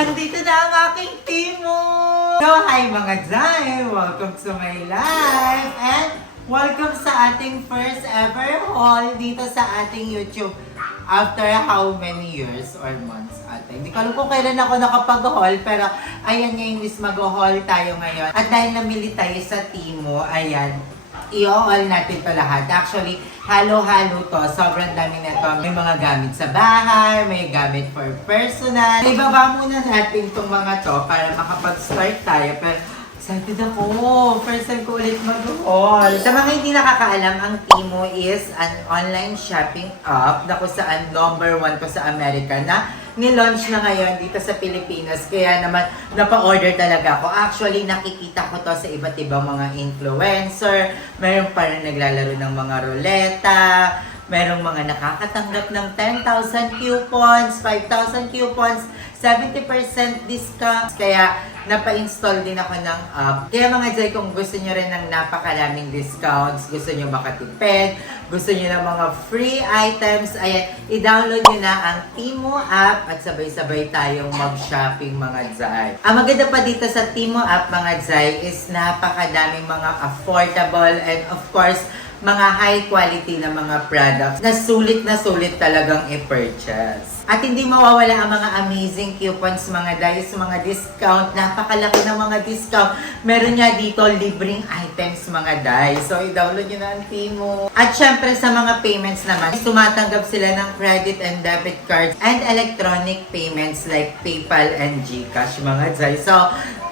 Andito na ang aking timo! So, hi mga Zay! Welcome to my life! And welcome sa ating first ever haul dito sa ating YouTube. After how many years or months ate? Hindi ko alam kung kailan ako nakapag-haul, pero ayan ngayon is mag-haul tayo ngayon. At dahil namili tayo sa Timo, ayan, i-all natin to lahat. Actually, halo-halo to. Sobrang dami na to. May mga gamit sa bahay, may gamit for personal. Ibaba muna natin tong mga to para makapag-start tayo. Pero excited ako. First time ko ulit mag-haul. Sa mga hindi nakakaalam, ang Timo is an online shopping app na kung saan number one ko sa Amerika na ni-launch na ngayon dito sa Pilipinas. Kaya naman, napa-order talaga ako. Actually, nakikita ko to sa iba't ibang mga influencer. Meron pa rin naglalaro ng mga ruleta. Merong mga nakakatanggap ng 10,000 coupons, 5,000 coupons, 70% discount. Kaya, napa-install din ako ng app. Kaya mga Jay, kung gusto nyo rin ng napakaraming discounts, gusto nyo makatipid, gusto nyo ng mga free items, ayan, i-download nyo na ang Timo app at sabay-sabay tayong mag-shopping mga Jay. Ang maganda pa dito sa Timo app mga Jay is napakadaming mga affordable and of course, mga high quality na mga products na sulit na sulit talagang i-purchase. At hindi mawawala ang mga amazing coupons, mga guys, mga discount. Napakalaki ng mga discount. Meron nga dito libreng items, mga guys. So, i-download nyo na ang Timo. At syempre, sa mga payments naman, tumatanggap sila ng credit and debit cards and electronic payments like PayPal and GCash, mga guys. So,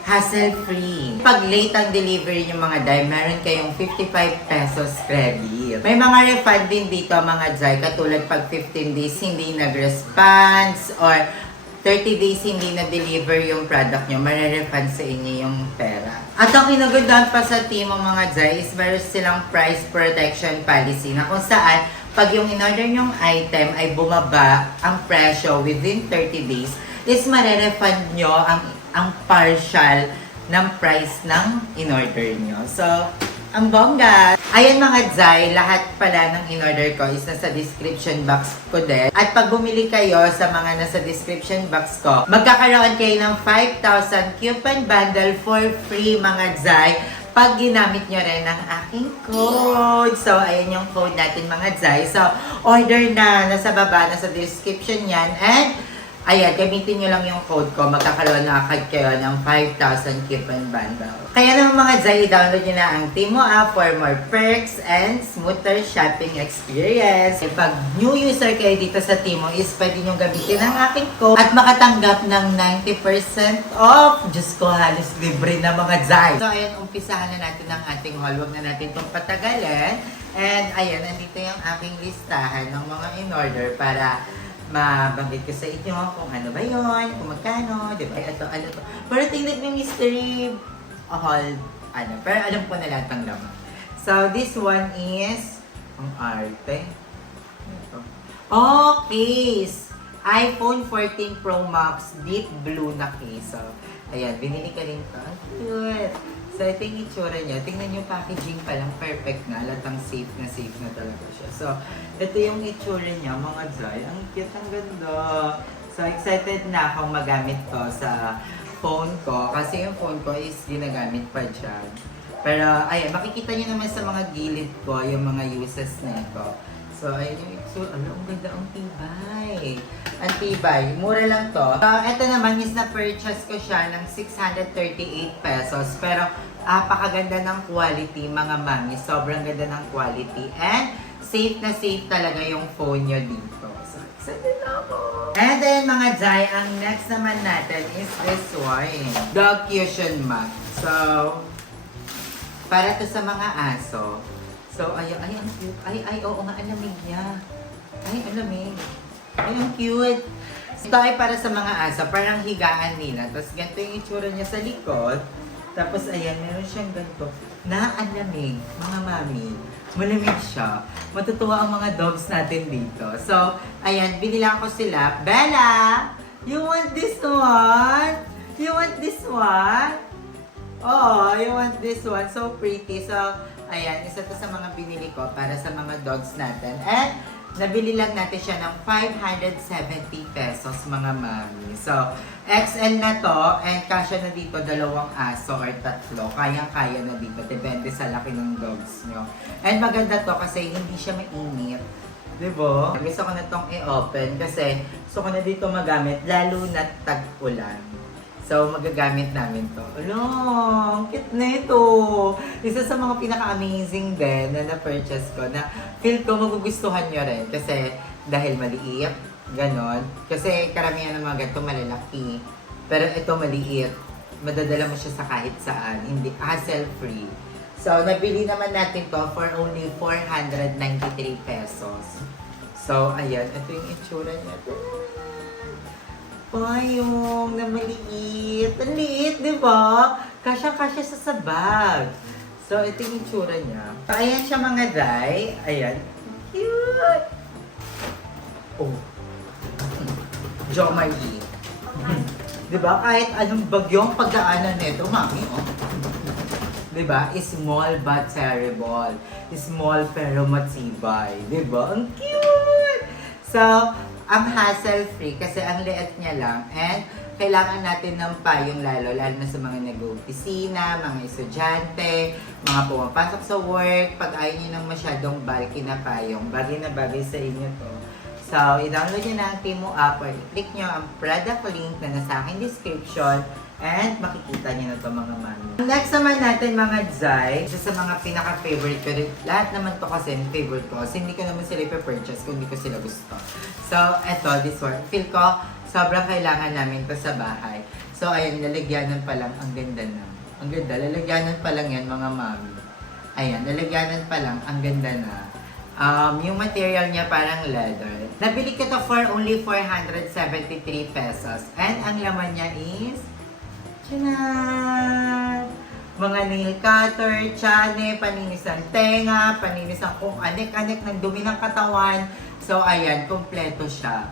hassle-free. Pag late ang delivery yung mga day, meron kayong 55 pesos credit. May mga refund din dito mga day, katulad pag 15 days hindi nag-response or 30 days hindi na-deliver yung product nyo, mare-refund sa inyo yung pera. At ang kinagandaan pa sa team ng mga Jai is meron silang price protection policy na kung saan pag yung in-order nyong item ay bumaba ang presyo within 30 days, is mare-refund nyo ang, ang partial ng price ng in-order nyo. So, ang bongga! Ayan mga Jai, lahat pala ng in-order ko is nasa description box ko din. At pag bumili kayo sa mga nasa description box ko, magkakaroon kayo ng 5,000 coupon bundle for free mga Jai pag ginamit nyo rin ang aking code. So, ayan yung code natin mga Jai. So, order na, nasa baba, nasa description yan. And, Ayan, gamitin nyo lang yung code ko. Magkakaroon na agad kayo ng 5,000 coupon bundle. Kaya naman mga Zay, download nyo na ang Timo app for more perks and smoother shopping experience. Pag new user kayo dito sa Timo is pwede nyo gamitin ang aking code at makatanggap ng 90% off. Diyos ko, halos libre na mga Zay. So ayan, umpisahan na natin ang ating haul. Huwag na natin itong patagalin. And ayan, nandito yung aking listahan ng mga in-order para mabanggit ko sa inyo kung ano ba yon, kung magkano, di ba? Ito, ano to. Pero tingnan mo mystery haul, ano, pero alam ko na lahat ng laman. So, this one is, ang arte. Ito. Oh, case! iPhone 14 Pro Max Deep Blue na case. So, ayan, binili ka rin to. Ang cute! So, ito yung itsura niya. Tingnan yung packaging pa lang. Perfect na. Latang safe na safe na talaga siya. So, ito yung itsura niya, mga Jai. Ang cute, ang ganda. So, excited na akong magamit to sa phone ko. Kasi yung phone ko is ginagamit pa dyan. Pero, ayan, makikita niyo naman sa mga gilid ko yung mga uses nito. So, ayun yung itsura. Ano, ang ganda ang tibay. Ang tibay. Mura lang to. So, ito naman is na-purchase ko siya ng 638 pesos. Pero, apakaganda ng quality, mga mami. Sobrang ganda ng quality. And, safe na safe talaga yung phone nyo dito. So, excited na ako. And then, mga Jai, ang next naman natin is this one. Dog Cushion Mat. So, para to sa mga aso. So, ay, ay, ang cute. Ay, ay, oo nga, ang lamig niya. Ay, ang lamig. Ay, ang cute. Ito ay para sa mga aso, parang higaan nila. Tapos ganito yung itsura niya sa likod. Tapos ayan, meron siyang ganito. Na ang lamig, mga mami. Malamig siya. Matutuwa ang mga dogs natin dito. So, ayan, binilang ko sila. Bella! You want this one? You want this one? Oh, you want this one? So pretty. So, ayan, isa to sa mga binili ko para sa mga dogs natin. And, Nabili lang natin siya ng 570 pesos mga mami. So, XL na to, and kasya na dito dalawang aso or tatlo. Kayang-kaya na dito, depende sa laki ng dogs nyo. And maganda to kasi hindi siya mainit. Diba? Gusto ko na tong i-open kasi gusto ko na dito magamit lalo na tag-ulan. So, magagamit namin to. Ano, ang cute na ito. Isa sa mga pinaka-amazing din na na-purchase ko na feel ko magugustuhan nyo rin. Kasi dahil maliit, ganon. Kasi karamihan ng mga ganito malalaki. Pero ito maliit. Madadala mo siya sa kahit saan. Hindi, hassle-free. So, nabili naman natin to for only 493 pesos. So, ayan. Ito yung itsura niya. Payong na maliit. Ang liit, di ba? Kasya-kasya sa sabag. So, ito yung itsura niya. So, ayan siya mga day. Ayan. Cute! Oh. Jomar E. Di ba? Kahit anong bagyong pagdaanan nito, mami, oh. Di ba? Small but terrible. Small pero matibay. Di ba? Ang cute! So, ang hassle-free kasi ang liit niya lang and kailangan natin ng payong lalo, lalo na sa mga nag-opisina, mga estudyante, mga pumapasok sa work, pag ayaw nyo ng masyadong bulky na payong, bagay na bagay sa inyo to. So, i-download nyo na ang Timo app or i-click nyo ang product link na nasa aking description and makikita nyo na to mga mami. Next naman natin mga Zai, isa sa mga pinaka-favorite ko, lahat naman to kasi favorite ko kasi hindi ko naman sila i-purchase kung hindi ko sila gusto. So, eto, this one. Feel ko, sobrang kailangan namin to sa bahay. So, ayun, lalagyanan pa lang. Ang ganda na. Ang ganda. Lalagyanan pa lang yan, mga mami. Ayan, lalagyanan pa lang. Ang ganda na. Um, yung material niya parang leather. Nabili ko to for only 473 pesos. And ang laman niya is... Tiyanan! Mga nail cutter, tsane, paninis ng tenga, paninis ng kung anik-anik ng dumi ng katawan. So, ayan, kompleto siya.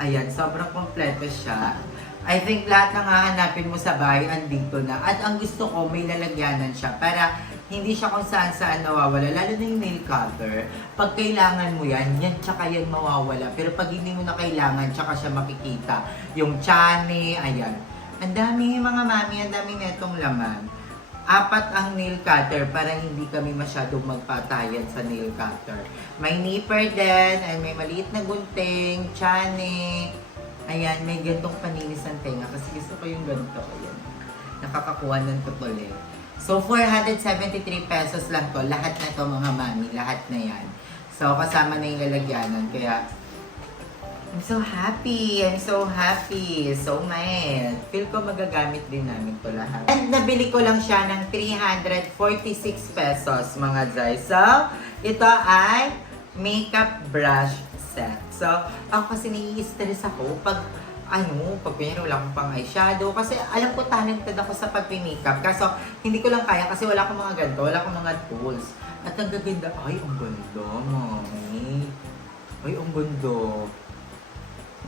Ayan, sobrang kompleto siya. I think lahat ng hahanapin mo sa bahay, andito na. At ang gusto ko, may lalagyanan siya para hindi siya kung saan saan nawawala. Lalo na yung nail cutter. Pag kailangan mo yan, yan tsaka yan mawawala. Pero pag hindi mo na kailangan, tsaka siya makikita. Yung tsane, ayan. Ang dami mga mami, ang dami netong laman. Apat ang nail cutter para hindi kami masyadong magpatayan sa nail cutter. May nipper din, ay may maliit na gunting, tsane. Ayan, may gantong paninis ng tenga kasi gusto ko yung ganito. Ayan. Nakakakuha ng tutuli. So, 473 pesos lang to. Lahat na to mga mami. Lahat na yan. So, kasama na yung lalagyanan. Kaya, I'm so happy. I'm so happy. So nice. Feel ko magagamit din namin to lahat. And nabili ko lang siya ng 346 pesos mga Zay. So, ito ay makeup brush set. So, ako kasi nai-stress ako pag ano, pag kunyari wala akong pang eyeshadow. Kasi alam ko talented ako sa pag-makeup. Kaso, hindi ko lang kaya kasi wala akong mga ganito. Wala akong mga tools. At ang gaganda, ay, ang ganda, mami. Ay, ang ganda.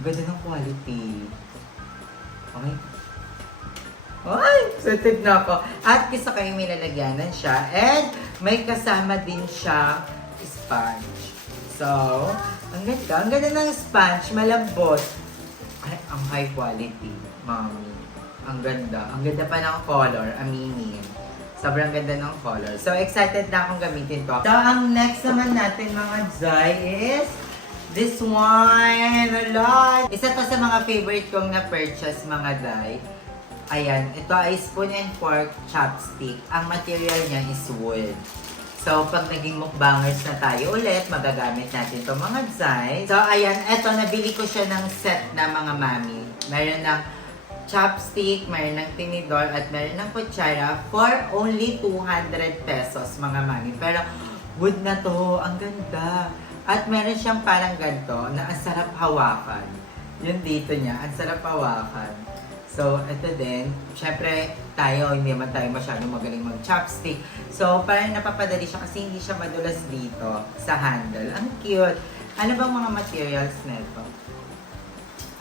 Ganda ng quality. Okay. Ay, excited na ako. At gusto kayo may siya. And may kasama din siya sponge. So, ang ganda. Ang ganda ng sponge. Malambot. Ay, ang high quality, mommy. Ang ganda. Ang ganda pa ng color. Aminin. Sobrang ganda ng color. So, excited na akong gamitin to. So, ang next naman natin mga Zai is This one, ala. Isa to sa mga favorite kong na-purchase mga day. Ayan, ito ay spoon and fork chopstick. Ang material niya is wood. So, pag naging mukbangers na tayo ulit, magagamit natin to mga zay. So, ayan, eto, nabili ko siya ng set na mga mami. Meron ng chopstick, meron ng tinidor, at meron ng kutsara for only 200 pesos mga mami. Pero, wood na to. Ang ganda. At meron siyang parang ganito na ang sarap hawakan. Yung dito niya, ang sarap hawakan. So, ito din. Siyempre, tayo, hindi naman tayo masyadong magaling mag-chopstick. So, parang napapadali siya kasi hindi siya madulas dito sa handle. Ang cute. Ano bang mga materials nito?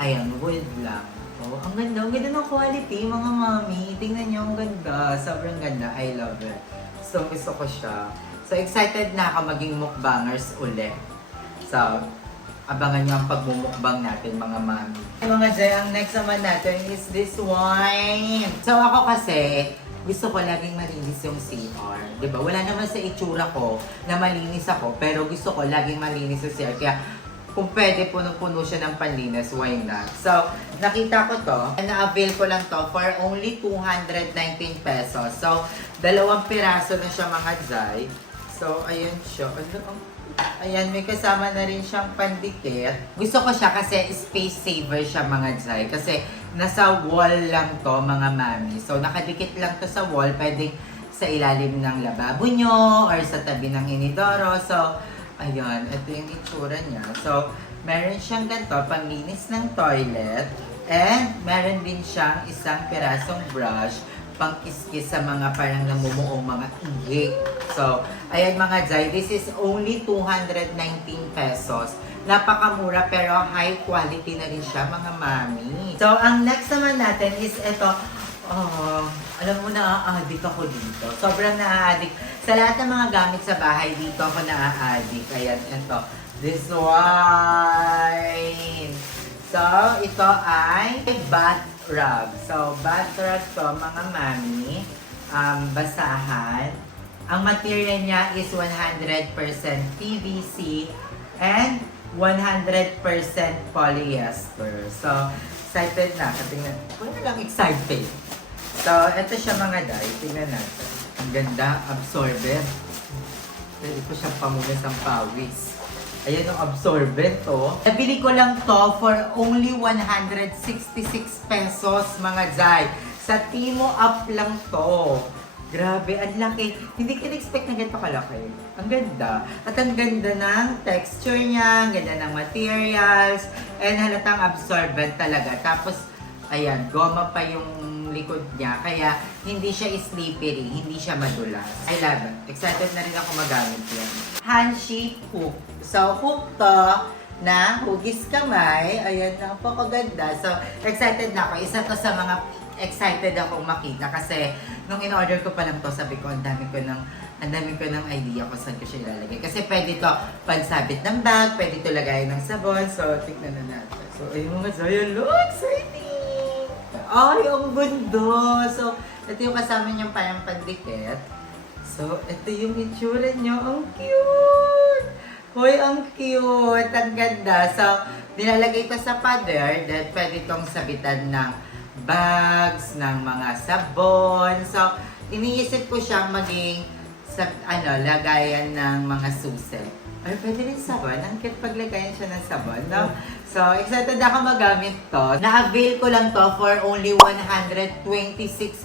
Ayan, wood lang. Oh, ang ganda. Ang ganda ng quality, mga mami. Tingnan niyo, ang ganda. Sobrang ganda. I love it. So, gusto ko siya. So, excited na ako maging mukbangers ulit. So, abangan nyo ang pagmumukbang natin mga mami. Mga Jay, ang next naman natin is this wine. So ako kasi, gusto ko laging malinis yung CR. ba? Wala naman sa itsura ko na malinis ako, pero gusto ko laging malinis yung CR. Kaya kung pwede, puno-puno siya ng panlinis, why not? So, nakita ko to, na-avail ko lang to for only 219 pesos. So, dalawang piraso na siya mga Jai. So, ayun siya. Ano Ayan, may kasama na rin siyang pandikit. Gusto ko siya kasi space saver siya mga Jai. Kasi nasa wall lang to mga mami. So nakadikit lang to sa wall. Pwedeng sa ilalim ng lababo nyo or sa tabi ng inidoro. So, ayun, ito yung itsura niya. So, meron siyang ganito, panlinis ng toilet. And meron din siyang isang pirasong brush pang kiskis sa mga parang namumuong mga ihi. So, ayan mga Jai, this is only 219 pesos. Napakamura pero high quality na rin siya mga mami. So, ang next naman natin is ito. Oh, alam mo na, addict ako dito. Sobrang na-addict. Sa lahat ng mga gamit sa bahay, dito ako na-addict. Ayan, ito. This wine. So, ito ay bath rug. So, bath rug to, mga mami. Um, basahan. Ang material niya is 100% PVC and 100% polyester. So, excited na. Tingnan. Wala lang excited. So, ito siya mga day. Tingnan natin. Ang ganda. Absorbent. Pwede ko siyang pamugas ang pawis. Ayan yung absorbent to. Nabili ko lang to for only 166 pesos mga Jai. Sa Timo Up lang to. Grabe, ang laki. Hindi ko expect na ganito kalaki. Ang ganda. At ang ganda ng texture niya, ang ganda ng materials, and halatang absorbent talaga. Tapos, ayan, goma pa yung likod niya. Kaya, hindi siya slippery, hindi siya madulas. I love it. Excited na rin ako magamit yan. Handshake hook. So, hook to na hugis kamay. Ayan, napakaganda. So, excited na ako. Isa to sa mga excited akong makita kasi nung in-order ko pa lang to, sabi ko, ang dami ko ng ang dami ko ng idea kung saan ko siya ilalagay. Kasi pwede to pansabit ng bag, pwede to lagayin ng sabon. So, tignan na natin. So, ayun mga Zoya, look! Exciting! Ay, ang gundo! So, ito yung kasama niyang parang pandikit. So, ito yung itsura niyo. Ang cute! Hoy, ang cute! Ang ganda. So, nilalagay ko sa pader that pwede itong sabitan ng bags, ng mga sabon. So, iniisip ko siyang maging sa, ano, lagayan ng mga susi. Or pwede rin sabon. Ang cute paglagayan siya ng sabon, no? So, excited ako magamit to. Na-avail ko lang to for only 126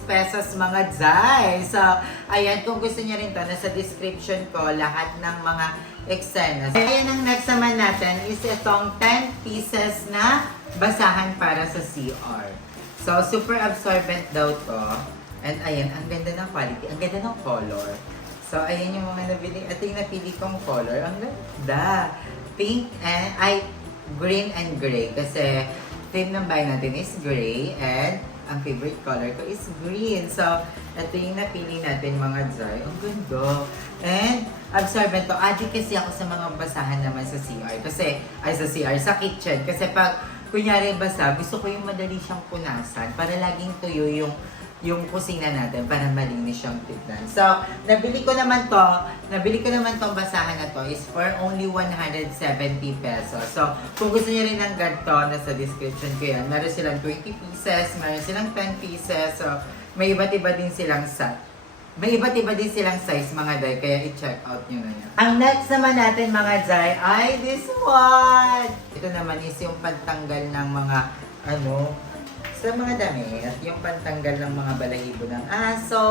pesos mga Jai. So, ayan, kung gusto niya rin to, nasa description ko lahat ng mga eksena. Ayan ang next naman natin is itong 10 pieces na basahan para sa CR. So, super absorbent daw to. And ayan, ang ganda ng quality, ang ganda ng color. So, ayan yung mga nabili. Ito yung napili kong color. Ang ganda. Pink and, ay, green and gray. Kasi, theme ng bahay natin is gray. And, ang favorite color ko is green. So, ito yung napili natin mga Jai. Ang ganda. And, absorbent to. Adi kasi ako sa mga basahan naman sa CR. Kasi, ay sa CR, sa kitchen. Kasi pag, kunyari basa, gusto ko yung madali siyang punasan para laging tuyo yung yung kusina natin para malinis siyang tignan. So, nabili ko naman to, nabili ko naman tong basahan na to is for only 170 pesos. So, kung gusto niyo rin ng ganito, nasa description ko yan. Meron silang 20 pieces, meron silang 10 pieces. So, may iba't iba din silang set. May iba't iba din silang size mga day, kaya i-check out nyo na yan. Ang next naman natin mga day ay this one! Ito naman is yung pantanggal ng mga ano, sa mga damit, yung pantanggal ng mga balahibo ng aso,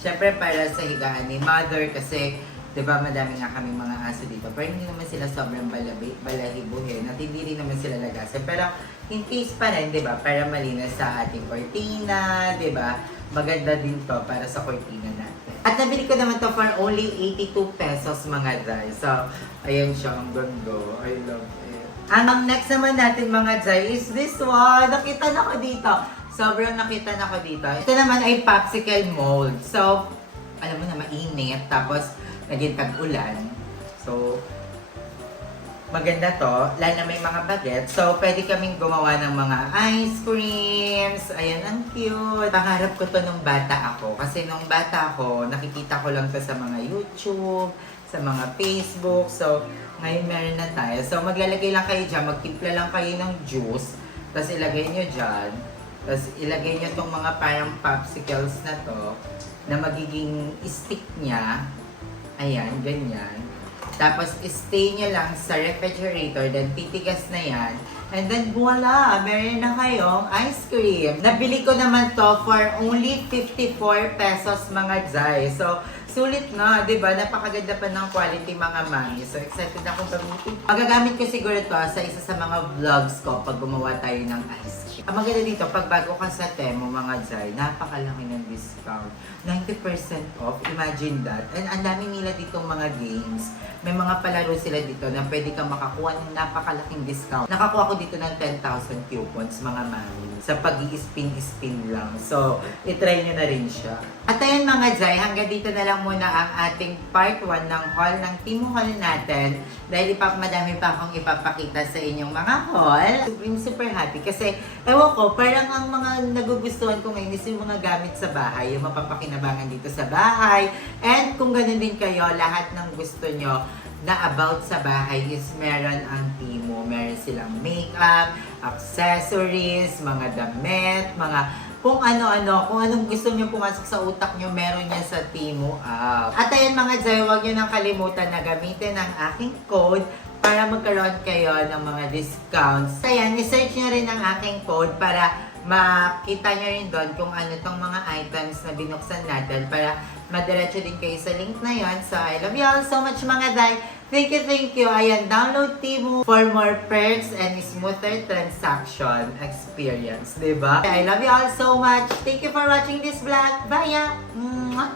syempre para sa higaan ni mother kasi 'di ba madami nga kaming mga aso dito. Pero hindi naman sila sobrang balabi, balahibuhin at hindi rin naman sila lagasin. Pero in case pa rin, 'di ba, para malinis sa ating cortina, 'di ba? Maganda din 'to para sa cortina natin. At nabili ko naman to for only 82 pesos mga guys. So, ayan siya, ang ganda. I love it. Ang next naman natin mga Jai is this one. Nakita na ko dito. Sobrang nakita na ko dito. Ito naman ay popsicle mold. So, alam mo na mainit. Tapos, naging tag-ulan. So, Maganda to, lalo na may mga baget. So, pwede kaming gumawa ng mga ice creams. Ayan, ang cute. Pangarap ko to nung bata ako. Kasi nung bata ako, nakikita ko lang to sa mga YouTube, sa mga Facebook. So, ngayon meron na tayo. So, maglalagay lang kayo dyan. Magtimpla lang kayo ng juice. Tapos ilagay nyo dyan. Tapos ilagay nyo tong mga parang popsicles na to na magiging stick niya. Ayan, ganyan. Tapos, stay nyo lang sa refrigerator, then titigas na yan. And then, voila! Meron na kayong ice cream. Nabili ko naman to for only 54 pesos mga Zay. So, sulit na, di ba? Napakaganda pa ng quality mga mami. So, excited ako gamitin. Magagamit ko siguro to sa isa sa mga vlogs ko pag gumawa tayo ng ice cream. Ang maganda dito, pag bago ka sa Temo mga Zay, napakalaki ng discount. 90% off, imagine that. And ang dami nila ditong mga games. May mga palaro sila dito na pwede kang makakuha ng napakalaking discount. Nakakuha ko dito ng 10,000 coupons mga mami sa pag spin-spin lang. So, itry nyo na rin siya. At ayun mga Jai, hanggang dito na lang muna ang ating part 1 ng haul ng Team Haul natin. Dahil ipap madami pa akong ipapakita sa inyong mga haul. I'm super happy kasi, ewan ko, parang ang mga nagugustuhan ko ngayon is yung mga gamit sa bahay, yung mapapakinabangan dito sa bahay. And kung ganun din kayo, lahat ng gusto nyo na about sa bahay is meron ang Timo. Meron silang makeup, accessories, mga damit, mga kung ano-ano, kung anong gusto nyo pumasok sa utak nyo, meron yan sa Timo app. At ayun mga Jai, huwag nyo nang kalimutan na gamitin ang aking code para magkaroon kayo ng mga discounts. Ayan, i-search nyo rin ang aking code para makita nyo rin doon kung ano tong mga items na binuksan natin para madiretso din kayo sa link na yon. So, I love you all so much mga Day. Thank you, thank you. Ayan, download Timo for more perks and smoother transaction experience. Diba? I love you all so much. Thank you for watching this vlog. Bye! ya! Mwah!